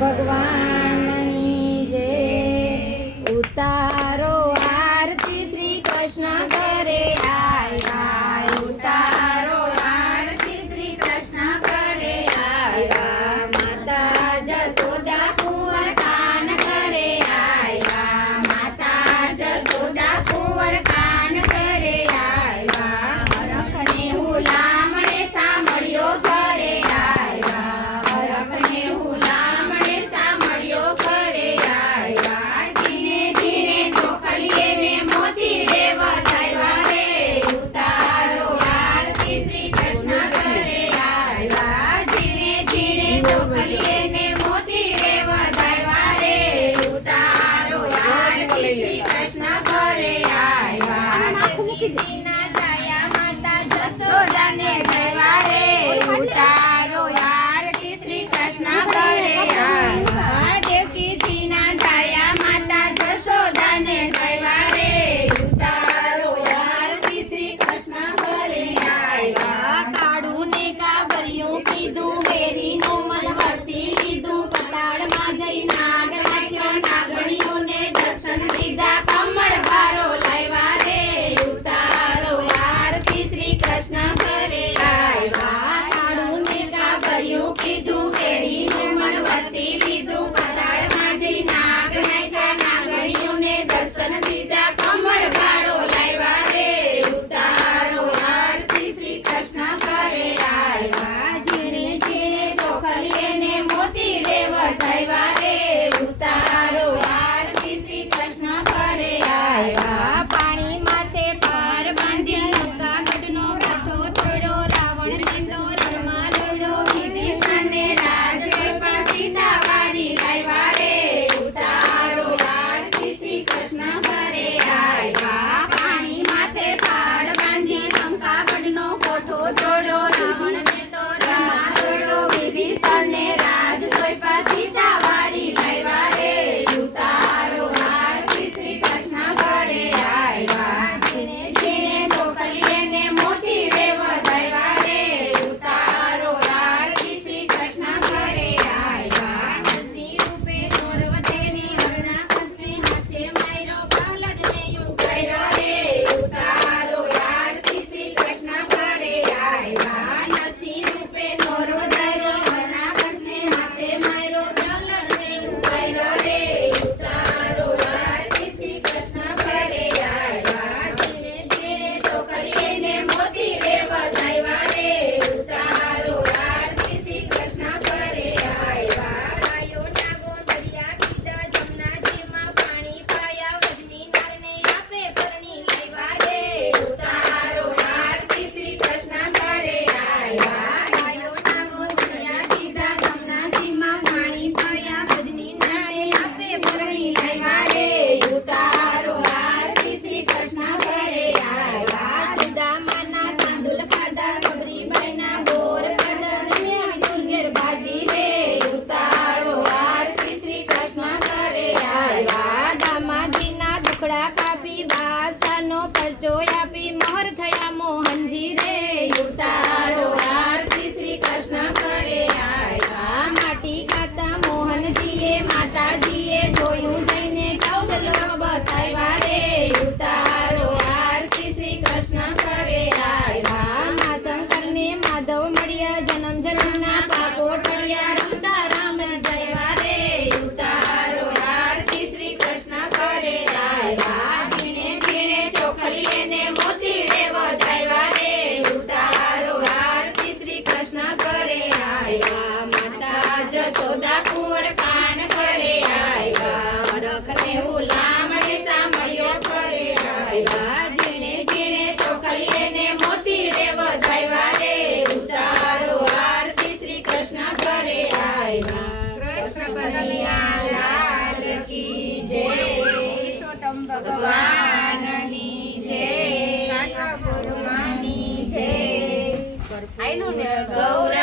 ભગવાનની જય। ઉતારો આરતી શ્રી કૃષ્ણ ઘરે આવ્યા। ઉતારો આરતી શ્રી કૃષ્ણ ઘરે આવ્યા। માતા જશોદા કુંવર કાન ઘરે આવ્યા। માતા જશોદા કુંવર કાન ઘરે આવ્યા। હરખને હુલામણે સાંભળ્યો ઘરે આવ્યા। હરખને હુલામણે સાંભળ્યો ઘરે આવ્યા। ઝીણે ઝીણે ચોખલીએ ને મોતીડે વધાવ્યા રે। ઉતારો આરતી શ્રી કૃષ્ણ ઘરે આવ્યા। ઝીણે ઝીણે ચોખલીએ ને મોતીડે વધાવ્યા રે। ઉતારો આરતી શ્રી કૃષ્ણ ઘરે આવ્યા। દેવકીજીના છાયા માતા જશોદાને કહેવા રે। ઉતારો આરતી શ્રી કૃષ્ણ ઘરે આવ્યા। દેવકીજીના છાયા માતા જશોદાને કહેવા રે। ઉતારો આરતી શ્રી કૃષ્ણ ઘરે આવ્યા। કાળું ને કાબરિયું કીધું, વેરીનું મન વર્તી લીધું। પતાળમાં જઈ નાગ નાખ્યો, નાગણીઓને દર્શન દીધા। કમળ ભારો લાવ્યા રે। ઉતારો આરતી શ્રી કૃષ્ણ ઘરે આવ્યા। કાળું ને કાબરિયું કીધું, વેરીનું મન વર્તી લીધું। પતાળમાં જઈ નાગ નાખ્યા, નાગણીઓને દર્શન દીધા। કમળ ભારો લાવ્યા રે। ઉતારો આરતી શ્રી કૃષ્ણ ઘરે આવ્યા। ઝીણે ઝીણે ચોખલીએ ને મોતીડે વધાવ્યા રે। ઉતારો આરતી શ્રી કૃષ્ણ ઘરે આવ્યા। પાણી માથે પાર બાંધી લંકાગઢનો કાંઠો તોડ્યો। રાવણ જીતો રણમાં લડ્યો, વિભીષણને રાજગૃહમાં સીતા વારી લાવ્યા રે। ઉતારો આરતી શ્રી કૃષ્ણ ઘરે આવ્યા। પાણી માથે પાર બાંધી લંકાગઢનો કોઠો તોડ્યો। રાવણને તો રણમાં લડ્યો, વિભીષણને રાજગૃહમાં સીતા વારી લાવ્યા રે। ઉતારો આરતી શ્રી કૃષ્ણ ઘરે આવ્યા। ઝીણે ઝીણે ચોખલીએ ને મોતીડે વધાવ્યા રે। ઉતારો આરતી શ્રી કૃષ્ણ ઘરે આવ્યા। નરસિંહ રૂપે મોરવતેની હરણાકસને હાથે માર્યો, પ્રહલાદને યુગાર્યો રે। ઉતારો આરતી શ્રી કૃષ્ણ ઘરે આવ્યા। નરસિંહ રૂપે મોરવતેની હરણાકસને હાથે માર્યો, પ્રહલાદને યુગાર્યો રે। ઉતારો આરતી શ્રી કૃષ્ણ ઘરે આવ્યા। ઝીણે ઝીણે ચોખલીએ ને મોતીડે વધાવ્યા રે। ઉતારો આરતી શ્રી કૃષ્ણ ઘરે આવ્યા। ગાયોના ગોંદરિયા પીધા, જમનાજીમાં પાણી પાયા। વજની નારને આપે પરણી લાવ્યા રે। ઉતારો આરતી શ્રી કૃષ્ણ ઘરે આવ્યા। ગાયોના ગોંદરિયા પીધા, જમનાજીમાં પાણી પાયા। વજની નારને આપે પરણી લાવ્યા રે। ઉતારો આરતી શ્રી કૃષ્ણ ઘરે આવ્યા। સુદામાના તાંદુલ ખાધા, સબરીબાઈના બોર ખાધા। જમ્યા દુર્ગેર ભાજી રે। ઉતારો આરતી શ્રી કૃષ્ણ ઘરે આવ્યા। દામાજીના દુખડા કાપી, બાદશાહનો પરચો આપી। મોહર થયા મોહનજી રે। ઉતારો આરતી શ્રી કૃષ્ણ ઘરે આવ્યા। માટી ખાતા મોહનજીએ, માતાજીએ જોયું જઈને 14 લોક બતાવ્યા રે। ઉતારો આરતી શ્રી કૃષ્ણ ઘરે આવ્યા। મા શંકરને માધવ મળ્યા, જન્મ જન્મના પાપો ટળ્યા। રમતા રામ જયવા રે। ઉતારો આરતી શ્રી કૃષ્ણ ઘરે આવ્યા। ઝીણે ઝીણે ચોખલીએ ને મોતીડે વધાવ્યા રે। ઉતારો આરતી શ્રી કૃષ્ણ ઘરે આવ્યા। માતા જશોદા કુંવર કાન ઘરે આવ્યા। હરખને હુલામણે સાંભળ્યો ઘરે આવ્યા। ઝીણે ઝીણે ચોખલીએ ને મોતીડે વધાવ્યા રે। ઉતારો આરતી શ્રી કૃષ્ણ ઘરે આવ્યા। કૃષ્ણ કનૈયા લાલ કી જય। ભગવાન